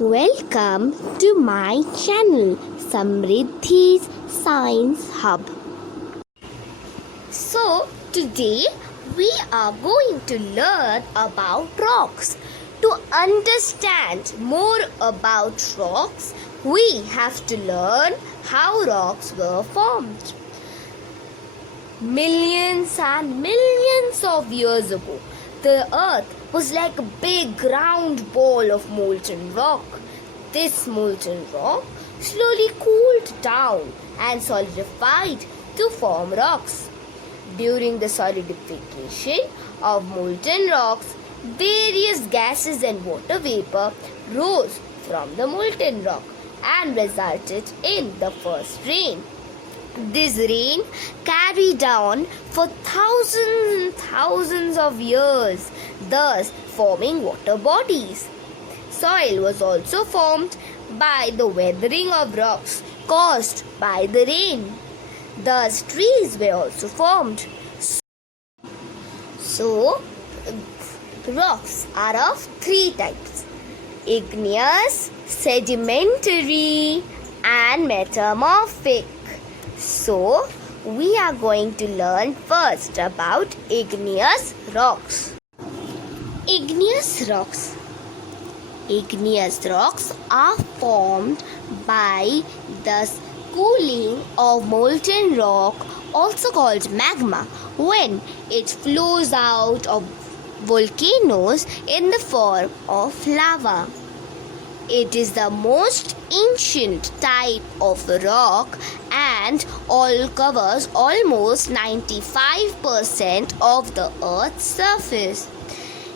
Welcome to my channel, Samriddhi's Science Hub. So, today we are going to learn about rocks. To understand more about rocks, we have to learn how rocks were formed. Millions and millions of years ago, the earth was like a big round ball of molten rock. This molten rock slowly cooled down and solidified to form rocks. During the solidification of molten rocks, various gases and water vapor rose from the molten rock and resulted in the first rain. This rain carried on for thousands and thousands of years, thus forming water bodies. Soil was also formed by the weathering of rocks caused by the rain. Thus, trees were also formed. So, rocks are of three types: igneous, sedimentary, and metamorphic. So, we are going to learn first about igneous rocks. Igneous rocks. Igneous rocks are formed by the cooling of molten rock, also called magma, when it flows out of volcanoes in the form of lava. It is the most ancient type of rock and covers almost 95% of the Earth's surface.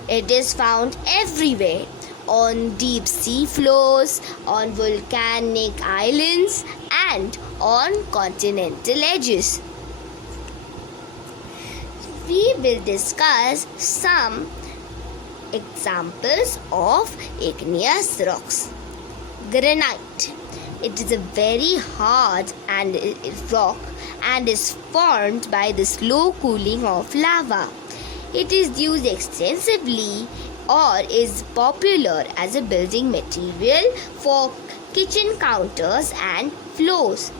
It is found everywhere, on deep sea floors, on volcanic islands, and on continental edges. We will discuss some examples of igneous rocks. Granite. It is a very hard rock and is formed by the slow cooling of lava. It is used extensively or is popular as a building material for kitchen counters and floors.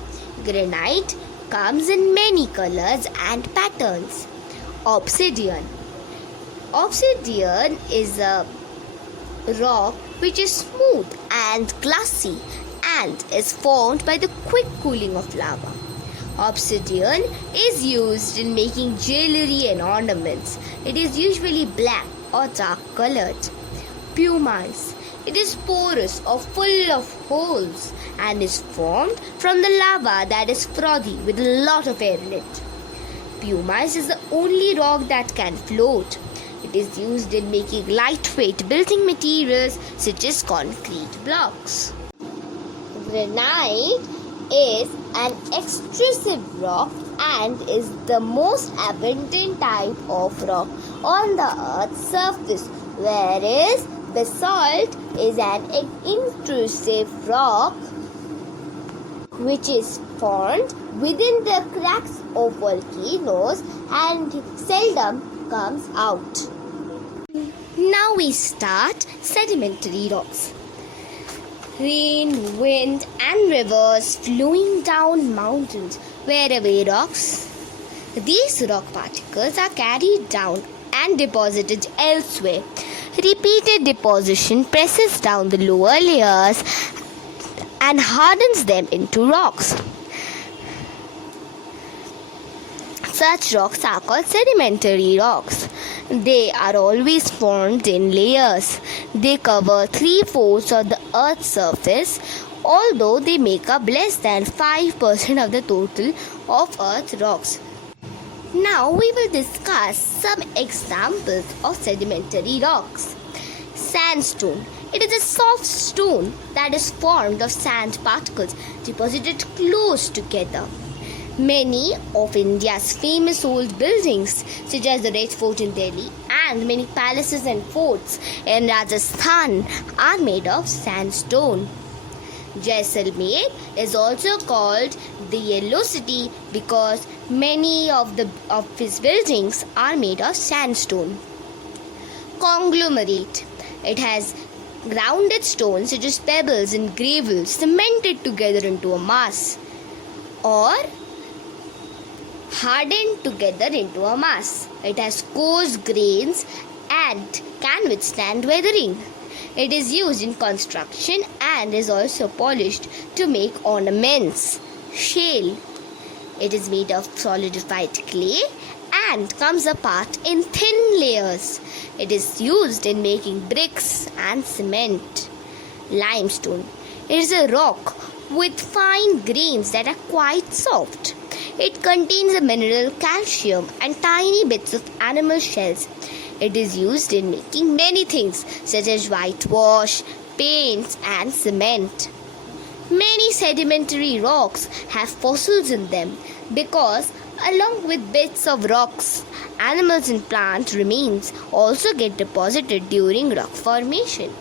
Granite comes in many colors and patterns. Obsidian. Obsidian is a rock which is smooth and glassy and is formed by the quick cooling of lava. Obsidian is used in making jewelry and ornaments. It is usually black or dark colored. Pumice. It is porous or full of holes and is formed from the lava that is frothy with a lot of air in it. Pumice is the only rock that can float. It is used in making lightweight building materials such as concrete blocks. Granite is an extrusive rock and is the most abundant type of rock on the Earth's surface, whereas basalt is an intrusive rock which is formed within the cracks of volcanoes and seldom comes out. Now we start sedimentary rocks. Rain, wind, and rivers flowing down mountains wear away rocks. These rock particles are carried down and deposited elsewhere. Repeated deposition presses down the lower layers and hardens them into rocks. Such rocks are called sedimentary rocks. They are always formed in layers. They cover 3/4 of the Earth's surface, although they make up less than 5% of the total of Earth's rocks. Now we will discuss some examples of sedimentary rocks. Sandstone. It is a soft stone that is formed of sand particles deposited close together. Many of India's famous old buildings, such as the Red Fort in Delhi and many palaces and forts in Rajasthan, are made of sandstone. Jaisalmer is also called the Yellow City because many of his buildings are made of sandstone. Conglomerate. It has Grounded stones such as pebbles and gravel cemented together into a mass, or hardened together into a mass. It has coarse grains and can withstand weathering. It is used in construction and is also polished to make ornaments. Shale. It is made of solidified clay and comes apart in thin layers. It is used in making bricks and cement. Limestone. It is a rock with fine grains that are quite soft. It contains the mineral calcium and tiny bits of animal shells. It is used in making many things such as whitewash, paints and cement. Many sedimentary rocks have fossils in them because along with bits of rocks, animals and plant remains also get deposited during rock formation.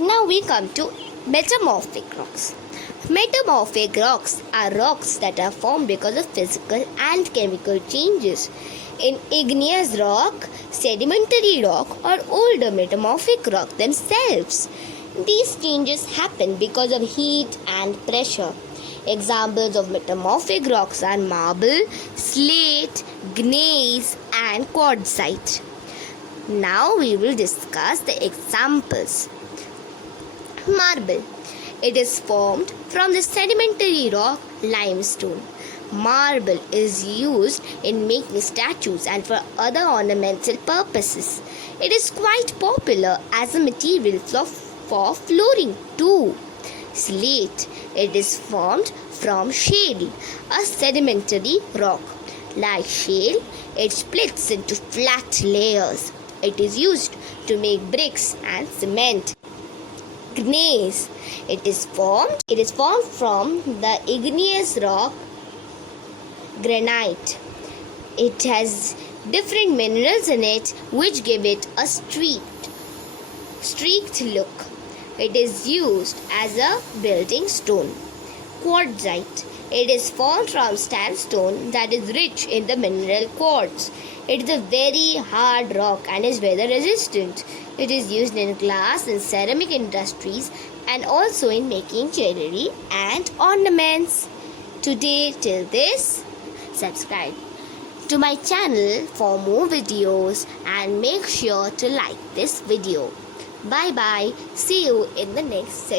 Now we come to metamorphic rocks. Metamorphic rocks are rocks that are formed because of physical and chemical changes in igneous rock, sedimentary rock, or older metamorphic rock themselves. These changes happen because of heat and pressure. Examples of metamorphic rocks are marble, slate, gneiss, and quartzite. Now we will discuss the examples. Marble. It is formed from the sedimentary rock limestone. Marble is used in making statues and for other ornamental purposes. It is quite popular as a material for flooring too. Slate. It is formed from shale, a sedimentary rock. Like shale, it splits into flat layers. It is used to make bricks and cement. Gneiss. It is formed from the igneous rock granite. It has different minerals in it which give it a streaked look. It is used as a building stone. Quartzite. It is formed from sandstone that is rich in the mineral quartz. It is a very hard rock and is weather resistant. It is used in glass and ceramic industries and also in making jewelry and ornaments. Today till this, subscribe to my channel for more videos and make sure to like this video. Bye bye. See you in the next session.